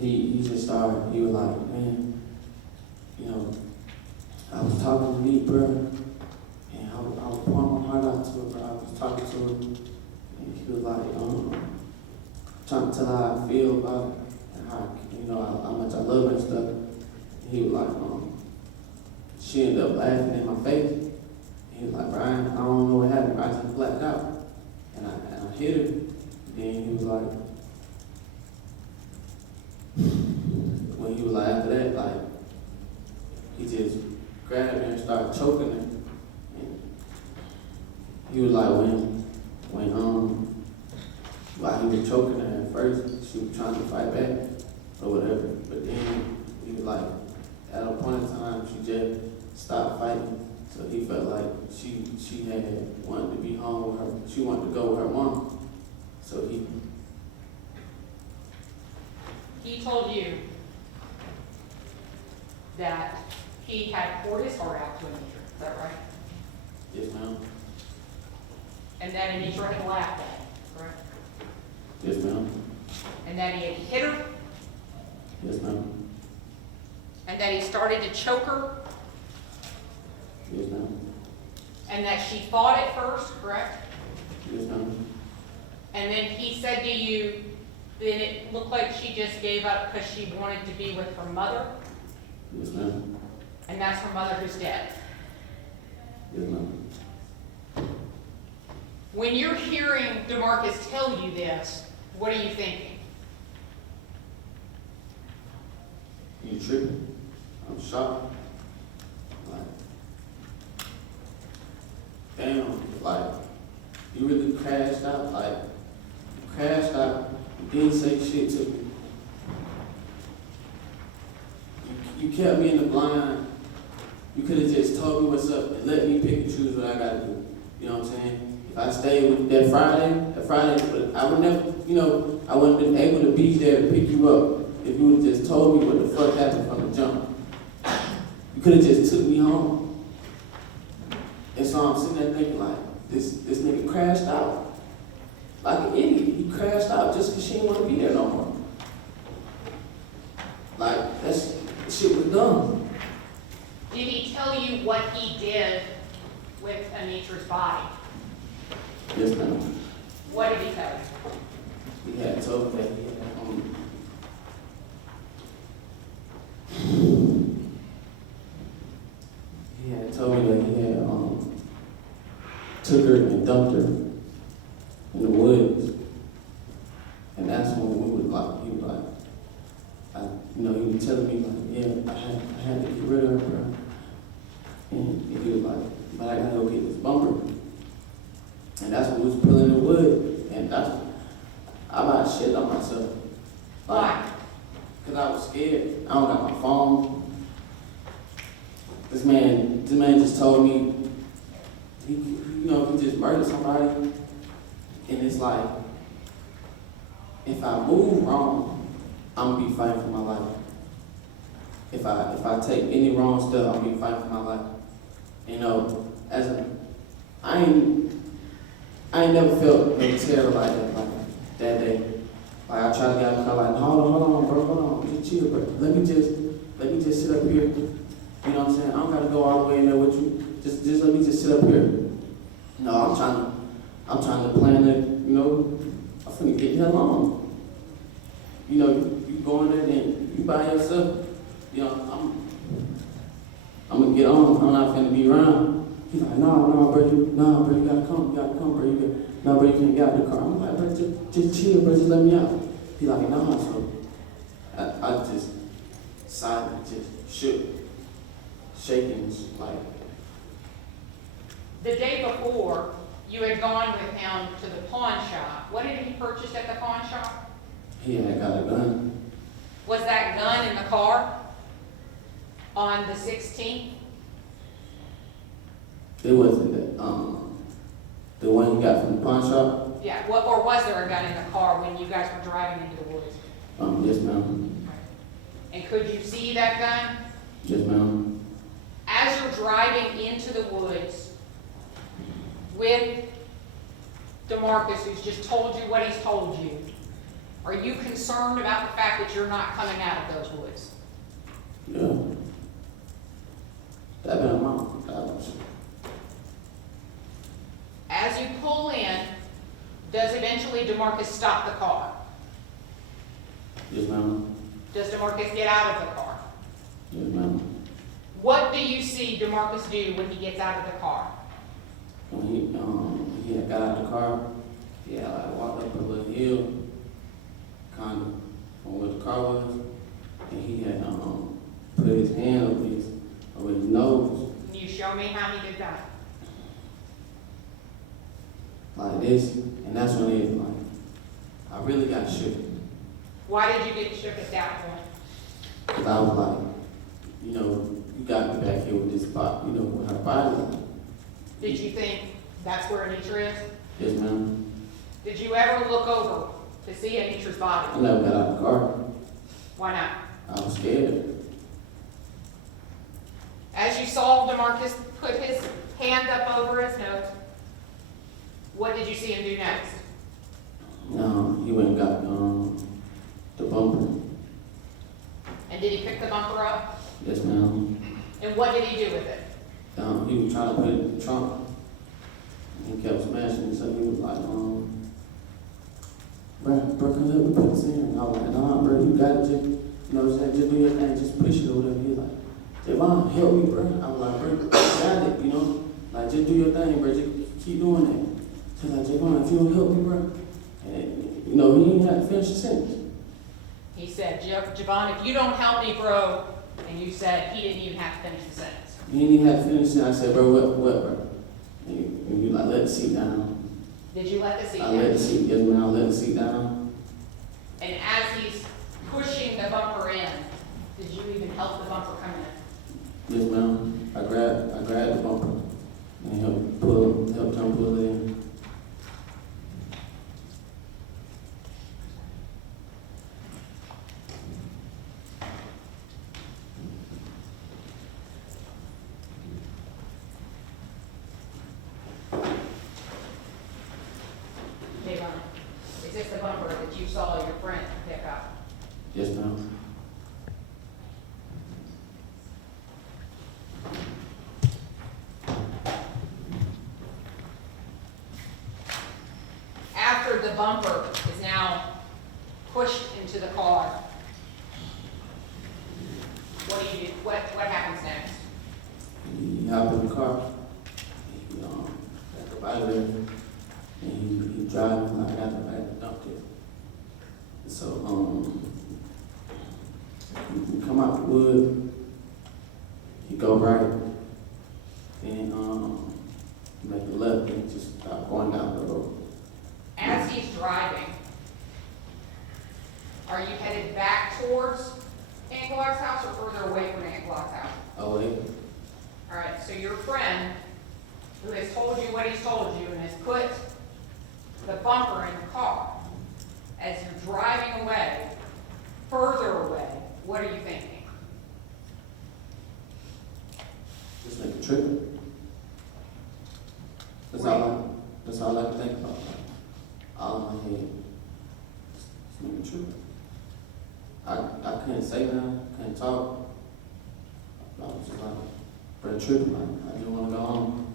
he just started, he was like, man, you know, I was talking to me, bro, and I was pouring my heart out to her, bro. I was talking to her, and he was like, trying to tell her how I feel about it, and how, you know, how much I love her and stuff. And he was like, she ended up laughing in my face. And he was like, Brian, I don't know what happened, I just blacked out. And I hit her. Then he was like, when he was like, after that, like, he just grabbed her and started choking her. And he was like, while he was choking her at first, she was trying to fight back or whatever. But then he was like, at a point in time, she just stopped fighting. So he felt like she had wanted to be home with her. She wanted to go with her mom. So he told you that he had poured his heart out to Anitra. Is that right? Yes, ma'am. And that Anitra had laughed at him, correct? Yes, ma'am. And that he had hit her? Yes, ma'am. And that he started to choke her? Yes, ma'am. And that she fought at first, correct? Yes, ma'am. And then he said to you, then it looked like she just gave up because she wanted to be with her mother? Yes, ma'am. And that's her mother who's dead. Yes, ma'am. When you're hearing Demarcus tell you this, what are you thinking? You tripping? I'm shocked. Like, damn, like, you really crashed out. Like, you crashed out. You didn't say shit to me. You kept me in the blind. You could have just told me what's up and let me pick and choose what I gotta do. You know what I'm saying? If I stayed with that Friday, I would never, you know, I wouldn't have been able to be there to pick you up if you would have just told me what the fuck happened from the jump. You could have just took me home. And so I'm sitting there thinking like, this nigga crashed out. Like an idiot. He crashed out just because she didn't want to be there no more. Like, that shit was dumb. Did he tell you what he did with Anitra's body? Yes, ma'am. What did he tell you? He had told me that he had told me that he had took her and dumped her in the woods. And that's when we was like, he was like, he was telling me like, yeah, I had to get rid of her, bro. And he was like, but I gotta go get this bumper. And that's when we was pulling the wood. And I about shit on myself. Why? Because I was scared. I don't got my phone. This man just told me, he just murdered somebody. And it's like, if I move wrong, I'm gonna be fighting for my life. If I take any wrong step, I'm gonna be fighting for my life. You know, I ain't never felt no terror like that day. Like I tried to get out of the car, like, hold on, bro, hold on, just chill, bro. Let me just sit up here. You know what I'm saying? I don't gotta go all the way in there with you. Just let me just sit up here. No, I'm trying to plan it, you know, I'm finna get you along. You know, you go in there and you by yourself, you know, I'm gonna get on, I'm not finna be around. He's like, no, bro, you gotta come, bro, no, bro, you can't get out of the car. I'm like, bro, just chill, bro, just let me out. He's like, no, so I just silent, just shook, shaking, like. The day before, you had gone with him to the pawn shop. What did he purchase at the pawn shop? He had got a gun. Was that gun in the car on the 16th? It wasn't the one you got from the pawn shop? Yeah, or was there a gun in the car when you guys were driving into the woods? Yes, ma'am. And could you see that gun? Yes, ma'am. As you're driving into the woods with Demarcus, who's just told you what he's told you, Are you concerned about the fact that you're not coming out of those woods? Yeah. That been my dollars. As you pull in, does eventually Demarcus stop the car? Yes, ma'am. Does Demarcus get out of the car? Yes, ma'am. What do you see Demarcus do when he gets out of the car? When he had got out of the car, he had like walked up a little hill, kind of from where the car was, and he had put his hand over his nose. Can you show me how he did that? Like this, and that's when it like I really got shook. Why did you get shook at that point? Cause I was like, you know, you got me back here with this body, you know, with her body. Did you think that's where Anitra is? Yes, ma'am. Did you ever look over to see Anitra's body? I never got out of the car. Why not? I was scared. As you saw Demarcus put his hand up over his nose, what did you see him do next? He went and got the bumper. And did he pick the bumper up? Yes, ma'am. And what did he do with it? He was trying to put it in the trunk. He kept smashing it, so he was like, bro, come let me put this in. And I was like, nah, bro, you got it, just, you know what I'm saying, just do your thing, just push it or whatever. He was like, Jaivon, help me, bro. I was like, bro, you got it, you know? Like, just do your thing, bro, just keep doing that. He's like, Jaivon, if you don't help me, bro. And, you know, he didn't have to finish the sentence. He said, Jaivon, if you don't help me, bro, and you said he didn't even have to finish the sentence. He didn't even have to finish it. I said, bro, what, bro? And you like, let the seat down. Did you let the seat I down? let the seat, yes, man, I let the seat down. And as he's pushing the bumper in, did you even help the bumper come in? Yes, ma'am. I grabbed the bumper and helped him pull it in. Jaivon, is this the bumper that you saw your friend pick up? Yes, ma'am. After the bumper is now pushed into the car, what do you do? What happens next? He hopped in the car. He got up out of there. And he driving like I got the back dumped it. So he come out the wood, he go right, and make a left and just stop going down the road. As he's driving, are you headed back towards Aunt Clark's house or further away from Aunt Clark's house? Oh wait. All right, so your friend, who has told you what he's told you and has put the bumper in the car, as you're driving away, further away, what are you thinking? Just make a trip. That's all I can think about. All in my head. Just make a trip. I couldn't say nothing, couldn't talk. I was just like, but a trip, I didn't want to go home.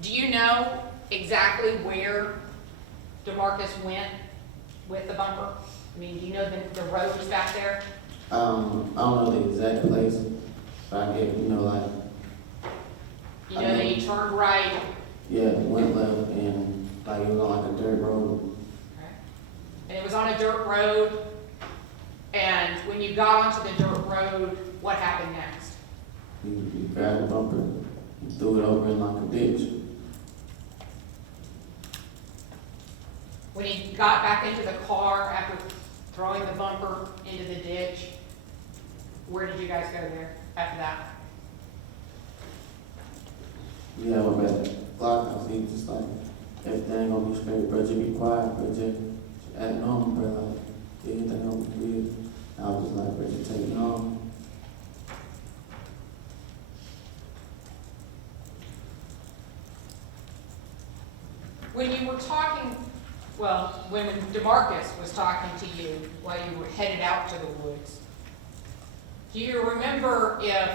Do you know exactly where Demarcus went with the bumper? I mean, do you know the roads back there? I don't know the exact place, but I get, you know, like, You know that he turned right. yeah, went left and like it was on like a dirt road. Okay. And it was on a dirt road, and when you got onto the dirt road, what happened next? He grabbed the bumper and threw it over in like a ditch. When he got back into the car after throwing the bumper into the ditch, where did you guys go there after that? Yeah, I went back to the blockhouse. He was just like, everything gonna be straight, bro. Just be quiet, bro. Just act normal, bro. Like, everything gonna be good. I was just like, bro, just take me home. When you were talking Well, when Demarcus was talking to you while you were headed out to the woods, do you remember if,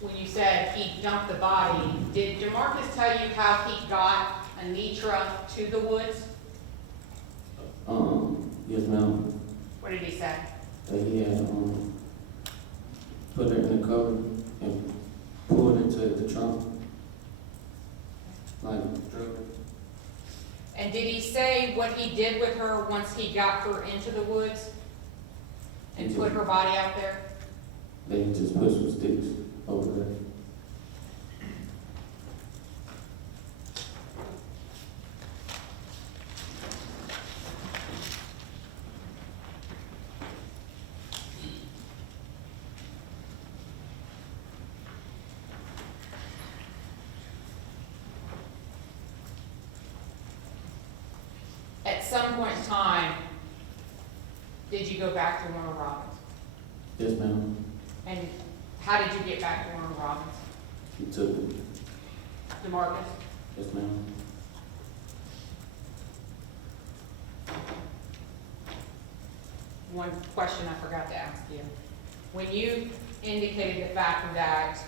when you said he dumped the body, did Demarcus tell you how he got Anitra to the woods? Yes, ma'am. What did he say? That he had, put her in the cover and pulled into the trunk. Like, drug her. And did he say what he did with her once he got her into the woods and put her body out there? They just put some sticks over there. At some point in time, did you go back to Warner Robins? Yes, ma'am. And how did you get back to Warner Robins? He took it. Demarcus? Yes, ma'am. One question I forgot to ask you. When you indicated the fact that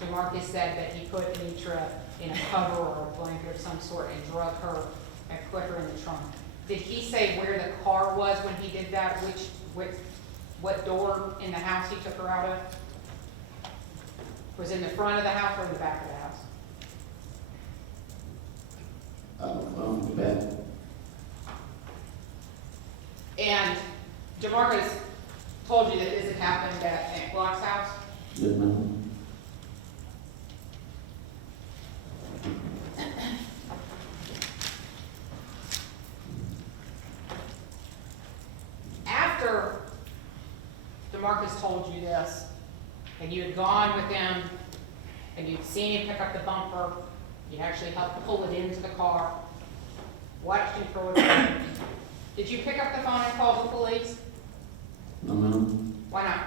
Demarcus said that he put Anitra in a cover or a blanket of some sort and drug her and put her in the trunk, did he say where the car was when he did that? What door in the house he took her out of? Was it in the front of the house or in the back of the house? The back. And Demarcus told you that this had happened at Aunt Glock's house? Yes, ma'am. After Demarcus told you this, and you had gone with him, and you'd seen him pick up the bumper, you actually helped pull it into the car, watched him throw it away, did you pick up the phone and call the police? No, ma'am. Why not?